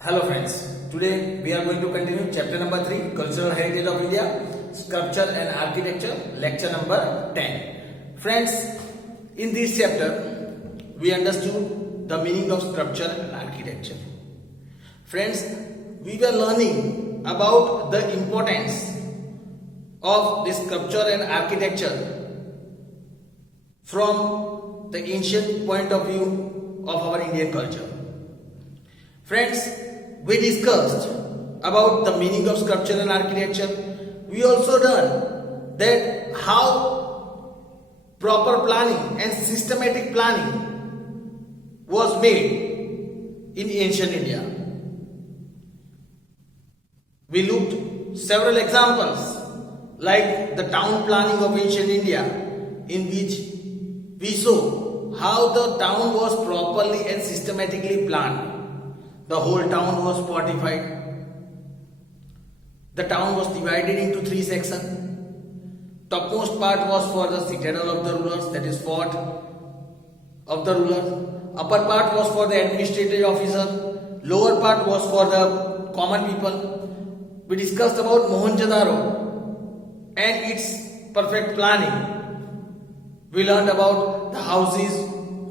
Hello friends, today we are going to continue chapter number 3, Cultural Heritage of India, Sculpture and Architecture, lecture number 10. Friends, in this chapter we understood the meaning of sculpture and architecture. Friends, we were learning about the importance of this sculpture and architecture from the ancient point of view of our Indian culture. Friends, we discussed about the meaning of sculpture and architecture. We also learned that how proper planning and systematic planning was made in ancient India. We looked several examples like the town planning of ancient India, in which we saw how the town was properly and systematically planned. The whole town was fortified. The town was divided into 3 sections. Topmost part was for the citadel of the rulers, that is fort of the rulers. Upper part was for the administrative officer. Lower part was for the common people. We discussed about Mohenjo-daro and its perfect planning. We learned about the houses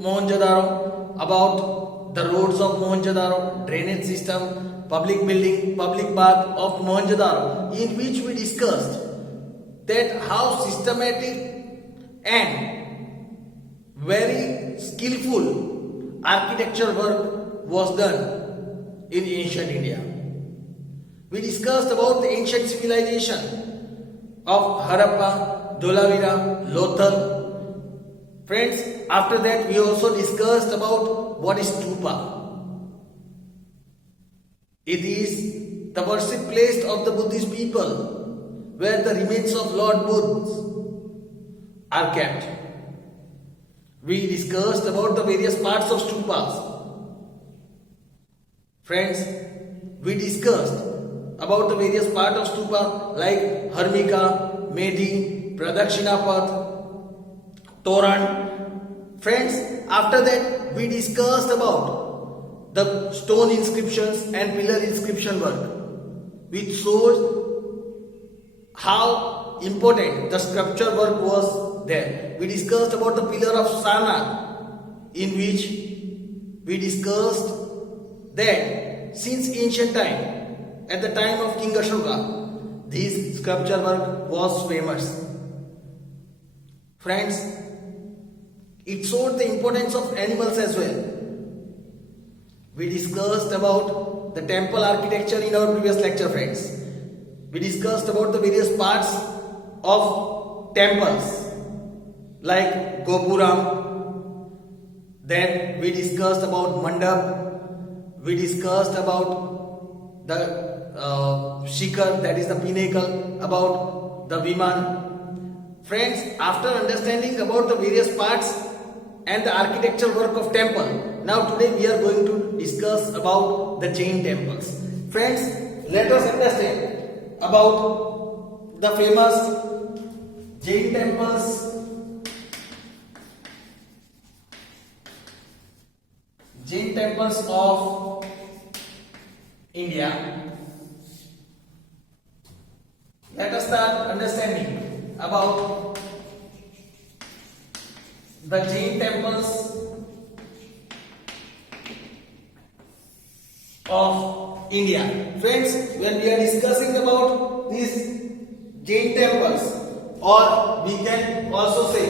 Mohenjo-daro, about the roads of Mohenjo-daro, drainage system, public building, public bath of Mohenjo-daro, in which we discussed that how systematic and very skillful architecture work was done in ancient India. We discussed about the ancient civilization of Harappa, Dholavira, Lothal. Friends, after that we also discussed about what is Stupa. It is the worship place of the Buddhist people where the remains of Lord Buddha are kept. We discussed about the various parts of Stupas. Friends, we discussed about the various parts of Stupa like Harmika, Medi, Pradakshinapath, Toran. Friends, after that we discussed about the stone inscriptions and pillar inscription work, which shows how important the sculpture work was there. We discussed about the pillar of Sarnath, in which we discussed that since ancient time, at the time of King Ashoka, this sculpture work was famous. Friends, it showed the importance of animals as well. We discussed about the temple architecture in our previous lecture, friends. We discussed about the various parts of temples like Gopuram. Then we discussed about Mandap. We discussed about the Shikhar, that is the pinnacle, about the Viman. Friends, after understanding about the various parts and the architectural work of temple, now today we are going to discuss about the Jain temples. Friends, let us understand about the famous Jain temples. Jain temples of India. Let us start understanding about the Jain temples of India. Friends, when we are discussing about these Jain temples, or we can also say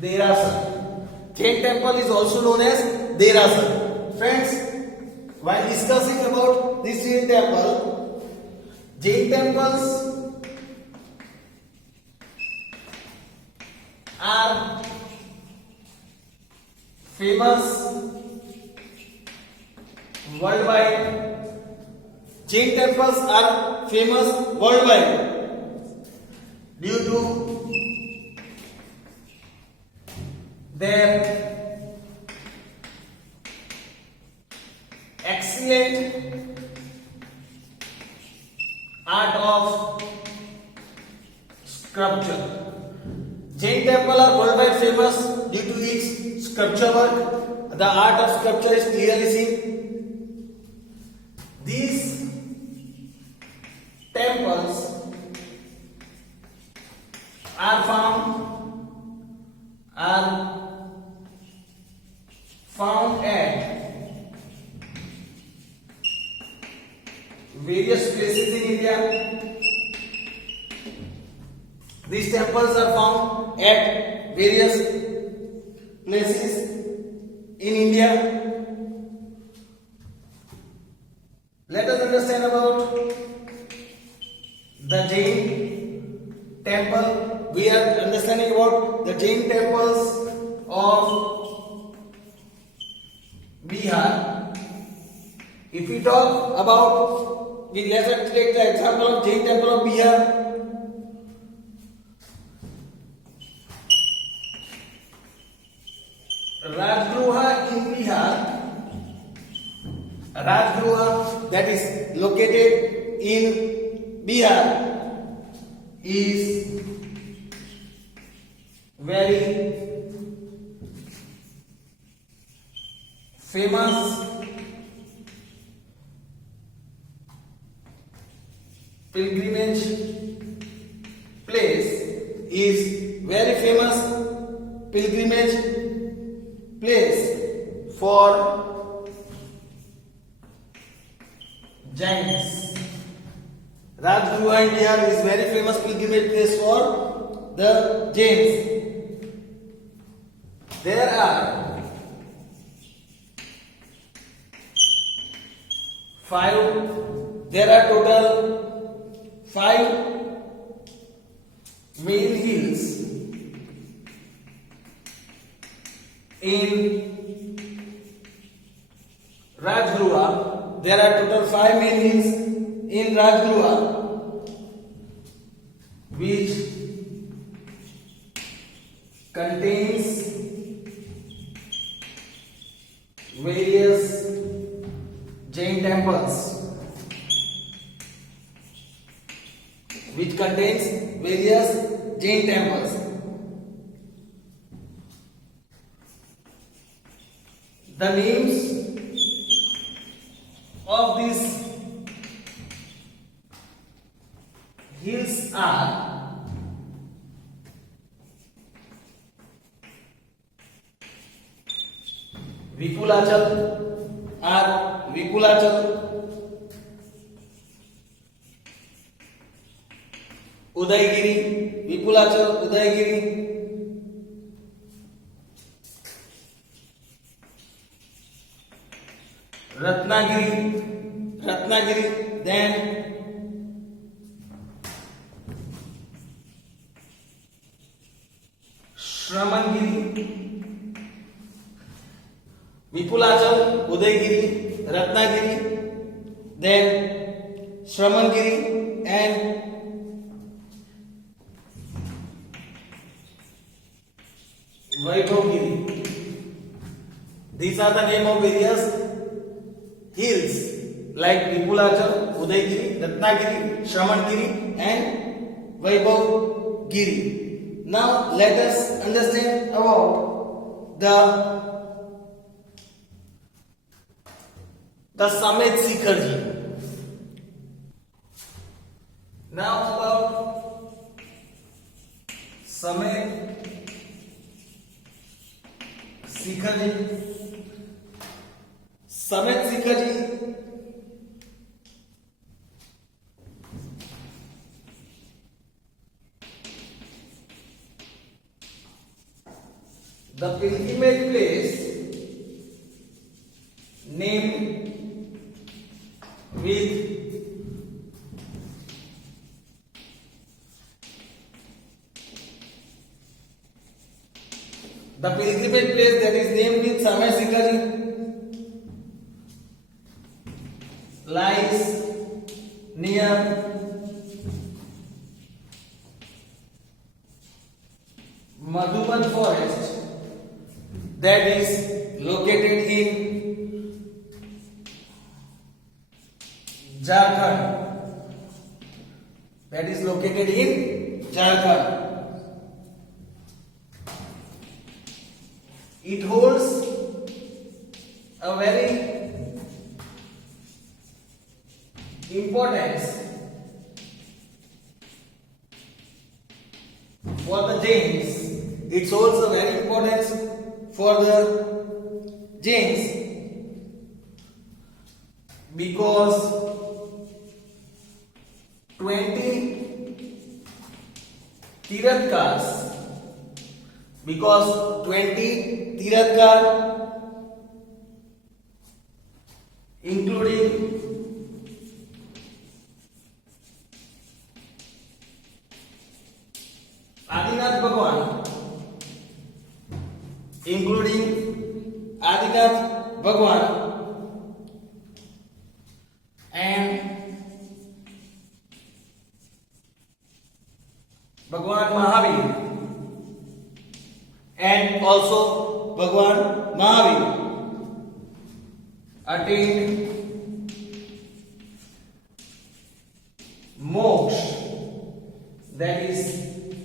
Derasar. Jain temple is also known as Derasar. Friends, while discussing about this Jain temples are famous worldwide. Jain temples are famous worldwide due to their excellent art of sculpture. Jain temples are worldwide famous due to its sculpture work the art of sculpture is clearly seen. These temples are found at various places in India. These temples are found at various places in India. Let us understand about the Jain temple. We are understanding about the Jain temples of Bihar. If we talk about, let's take the example of Jain temple of Bihar. Rajgruha in Bihar, Rajgruha that is located in Bihar is very famous pilgrimage place, is very famous pilgrimage place for Jains. Rajgruha in Bihar is very famous pilgrimage place for the Jains. There are 5 main hills in Rajgruha. There are total 5 main hills in Rajgruha which contains various Jain temples. Which contains various Jain temples. The names of these hills are Vipulachal, Udaygiri, Ratnagiri, then Shramangiri, Vipulachal, Udaygiri, Ratnagiri, then Shramangiri and Vaibhavgiri. These are the name of various hills like Vipulachal, Udaygiri, Ratnagiri, Shramangiri and Vaibhavgiri. Now let us understand about the summit Sikharji. Now about summit Sikharji. Summit Sikharji the pilgrimage place named with the pilgrimage place that is named with Summit Sikharji lies near Madhuban forest that is located in Jharkhand. It holds a very importance for the Jains. It holds a very importance for the Jains because 20 Tirathkars, because 20 Tirathkar including Adinath Bhagwan, and Bhagwan Mahavir, and also Bhagwan Mahavir attained moksha, that is,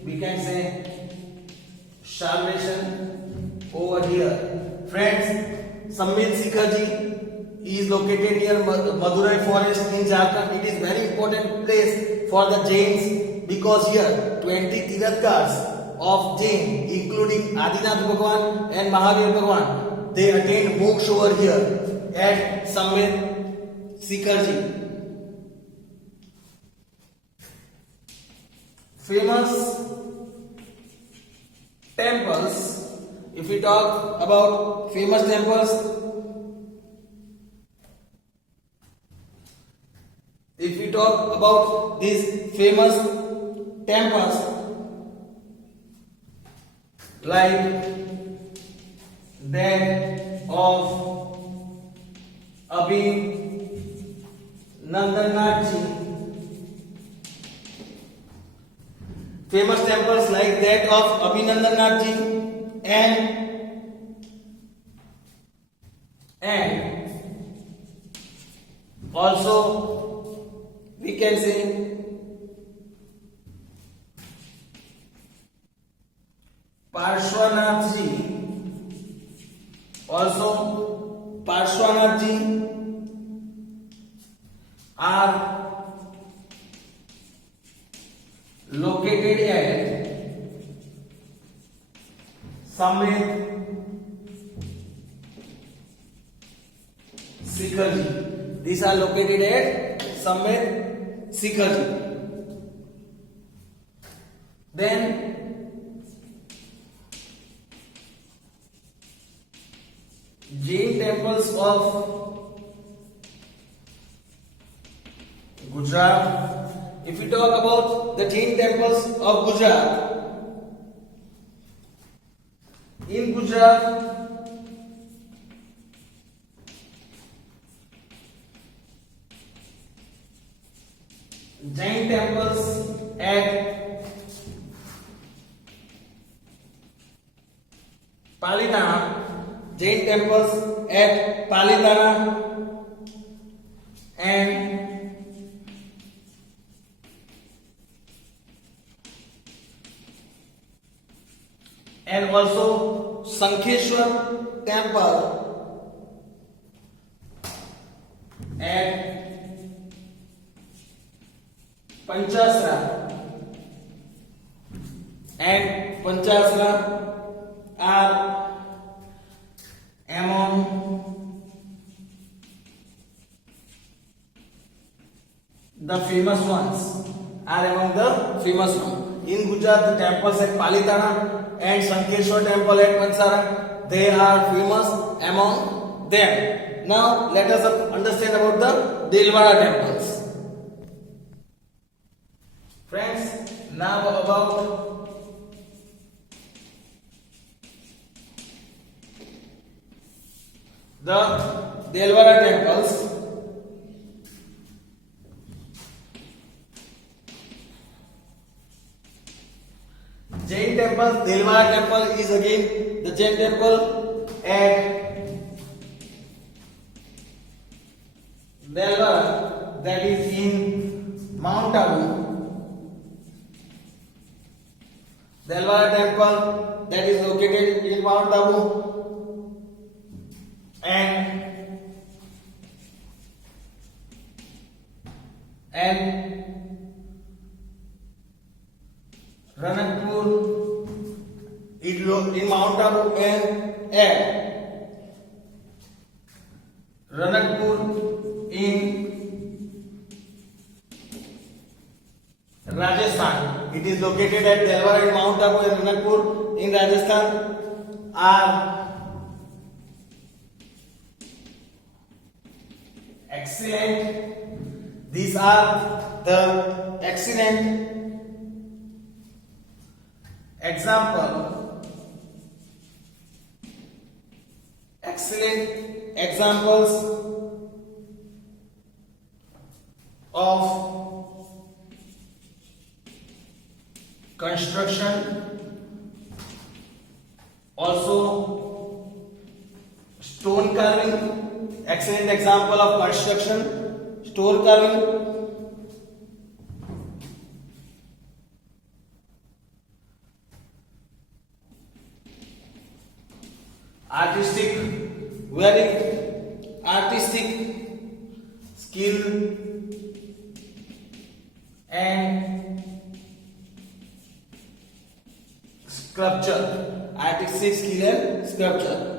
we can say salvation over here. Friends, Samit Sikhaji is located near Madurai forest in Jharkhand. It is very important place for the Jains because here 20 Tirathkars of Jain, including Adinath Bhagwan and Mahavir Bhagwan, they attained moksha over here at Samit Sikhaji. Famous temples, if we talk about famous temples, if we talk about these famous temples like that of Abhinandanathji, famous temples like that of Abhinandanathji and also we can say Parshvanathji, also Parshvanathji are located at Samit Sikhaji. These are located at Samit Sikhaji. Then Jain temples of Gujarat. If we talk about the Jain temples of Gujarat, in Gujarat, Jain temples at Palitana, Jain temples at Palitana and also Sankheshwar temple at Panchasra, and Panchasra are among the famous ones. In Gujarat, the temples at Palitana and Sankheshwar temple at Panchasra, they are famous among them. Now let us understand about the Delwara temples. Friends, now about the Delwara temples. Jain temple, Delwara temple is again the Jain temple at Delwara, that is in Mount Abu. Delwara temple that is located in Mount Abu, and and Ranakpur in Mount Abu and at Ranakpur in Rajasthan. It is located at Alvarado in Mount Abu and Ranakpur in Rajasthan are excellent. These are the excellent examples of construction. Also, stone carving, excellent example of construction, stone carving. Artistic, very artistic skill and sculpture, artistic skill and sculpture.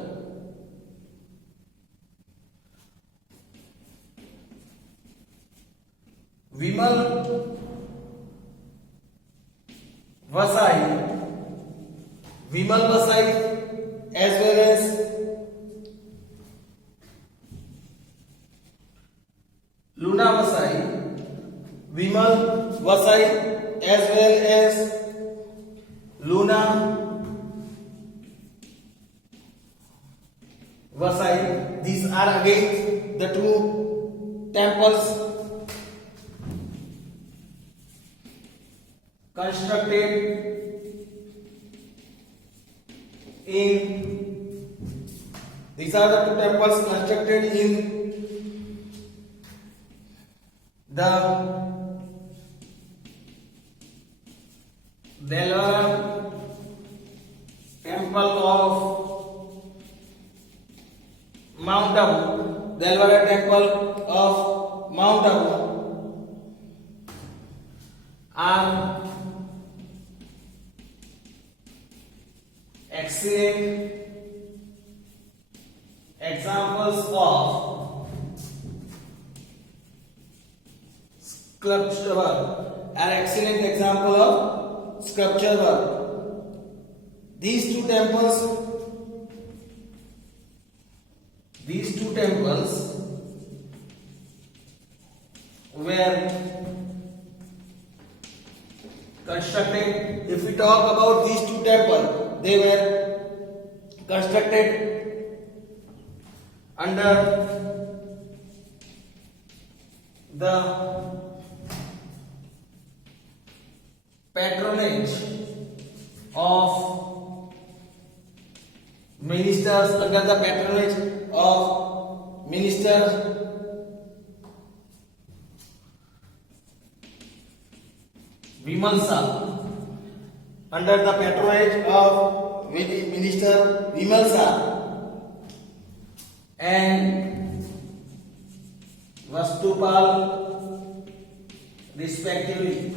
Vimal Vasai as well as Luna Vasai, Vimal Vasai as well as Luna Vasai. These are again the two temples constructed these are the two temples constructed in the Alvarado Temple of Mount Abu. The Alvarado Temple of Mount Abu are excellent examples of sculpture work, an excellent example of sculpture work. These two temples were constructed. If we talk about these two temples, they were constructed under the patronage of ministers, Vimalsa, under the patronage of Minister Vimalsa and Vastupal respectively.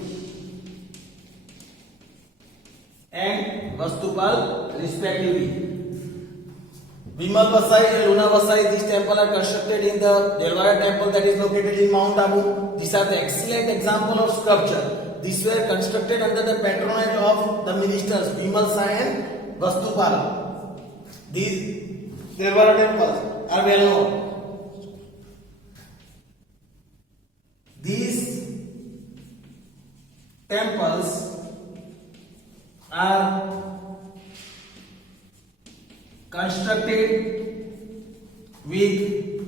Vimal Vasai and Luna Vasai, these temples are constructed in the Alvarado Temple that is located in Mount Abu. These are the excellent example of sculpture. These were constructed under the patronage of the ministers Vimalsa and Vastupal. These Alvarado temples are well known. These temples are constructed with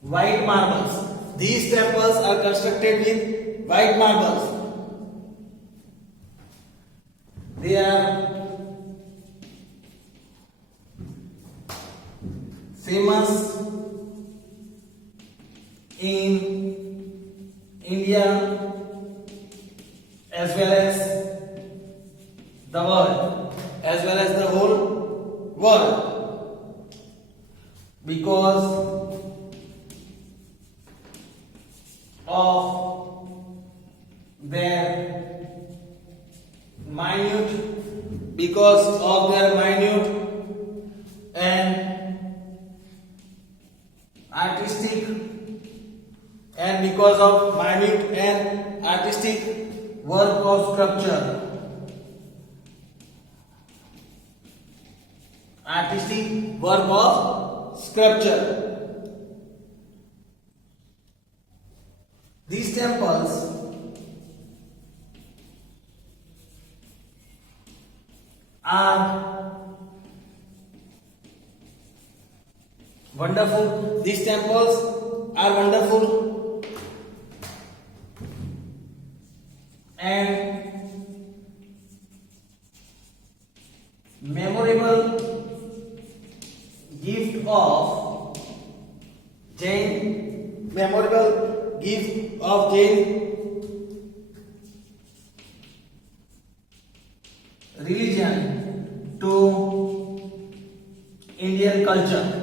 white marbles. These temples are constructed with white marbles. They are famous in India as well as the world, as well as the whole world, because because of their minute and artistic work of sculpture. Artistic work of sculpture. These temples are wonderful. These temples are wonderful and memorable gift of Jain religion to Indian culture.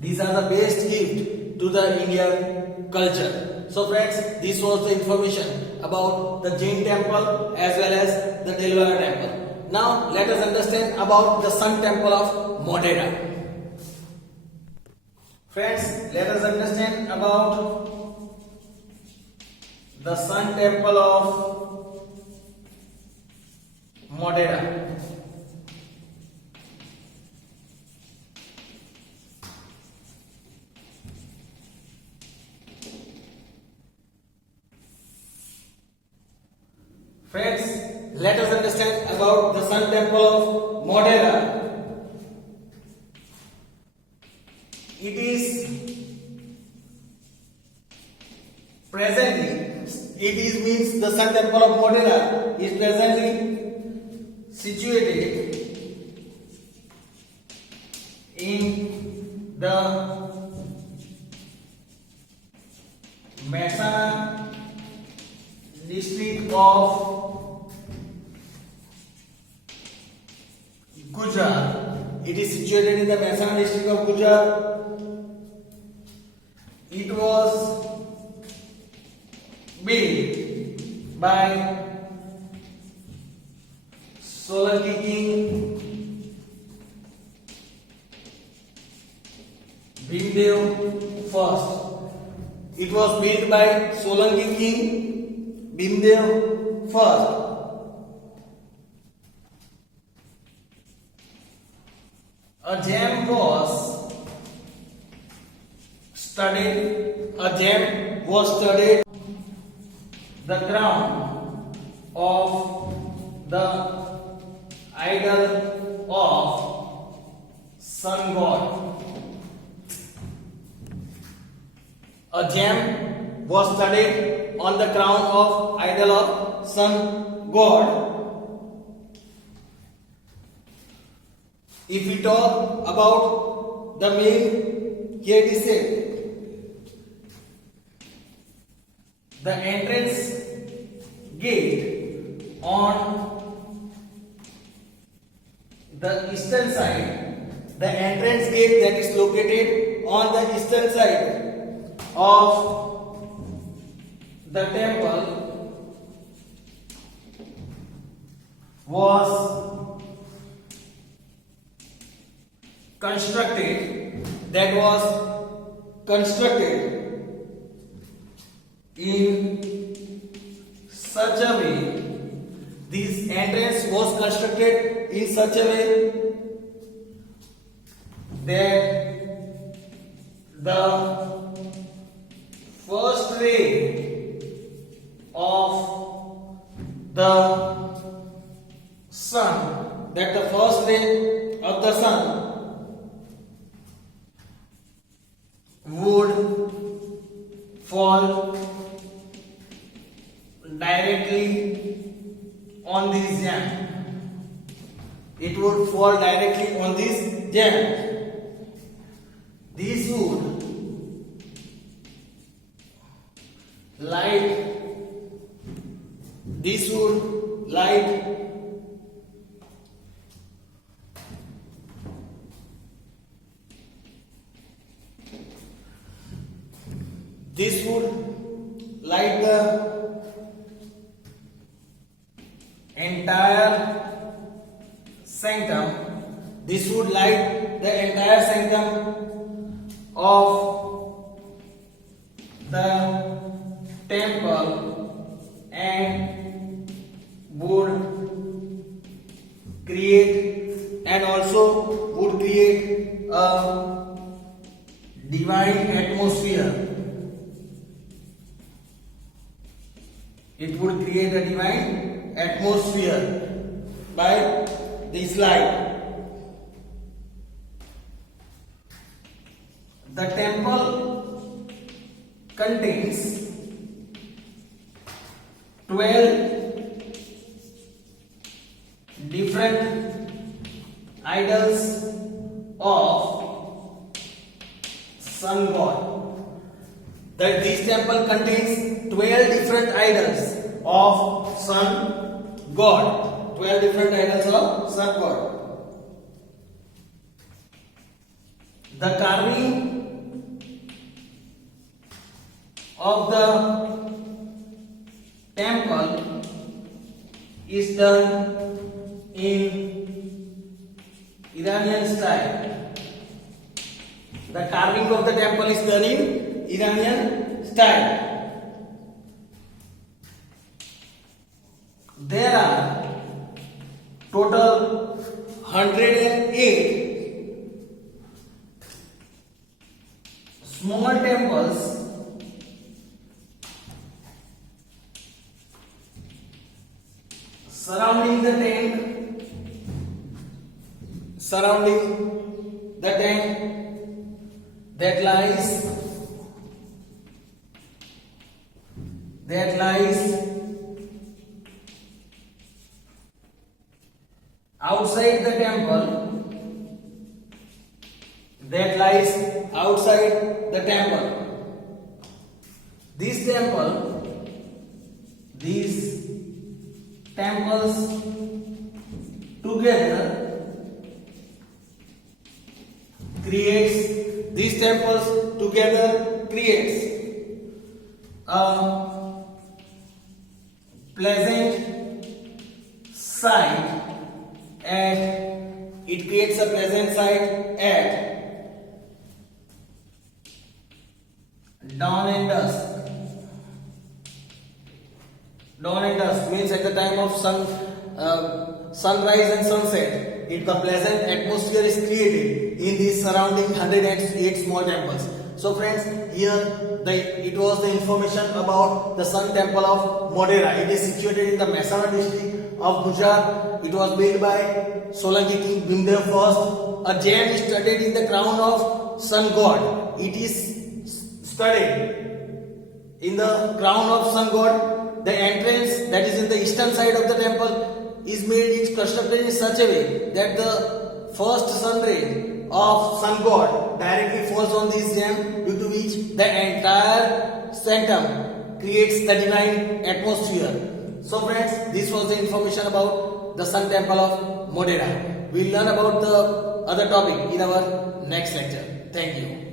These are the best gift to the Indian culture. So friends, this was the information about the Jain temple as well as the Alvarado temple. Now let us understand about the Sun temple of Modera. Friends, let us understand about the Sun temple of Modera. Friends, let us understand about the Sun temple of Modera. It is means the Sun temple of Modera is presently situated in the Mehsana district of Gujarat. It is situated in the Mehsana district of Gujarat. It was built by Solanki king Bhimdev first. It was built by Solanki king Bhimdev first. A gem was studied the crown of the idol of sun god. A gem was studied on the crown of idol of sun god. If we talk about the main, here it is said, the entrance gate on the eastern side, the entrance gate that is located on the eastern side of the temple was constructed in such a way, this entrance was constructed in such a way that the first ray of the sun, would fall directly on this gem. It would fall directly on this gem. This would light the entire sanctum. This would light the entire sanctum of the temple and would create a divine atmosphere. It would create a divine atmosphere by this light. The temple contains 12 different idols of sun god. That this temple contains 12 different idols of sun god. 12 different idols of sun god. The carving of the temple is done in Iranian style. The carving of the temple is done in Iranian style. There are total 108 small temples surrounding the tank that lies outside the temple. These temples together creates a pleasant sight at dawn and dusk. Dawn and dusk means at the time of sunrise and sunset. The pleasant atmosphere is created in these surrounding 108 small temples. So friends, here it was the information about the Sun Temple of Modera. It is situated in the Mehsana district of Gujarat. It was built by Solanki King Bhimdev I. A gem is studded in the crown of sun god. It is studded in the crown of sun god. The entrance that is in the eastern side of the temple is constructed in such a way that the first sun ray of sun god directly falls on this gem, due to which the entire sanctum creates the divine atmosphere. So friends, this was the information about the Sun Temple of Modera. We will learn about the other topic in our next lecture. Thank you.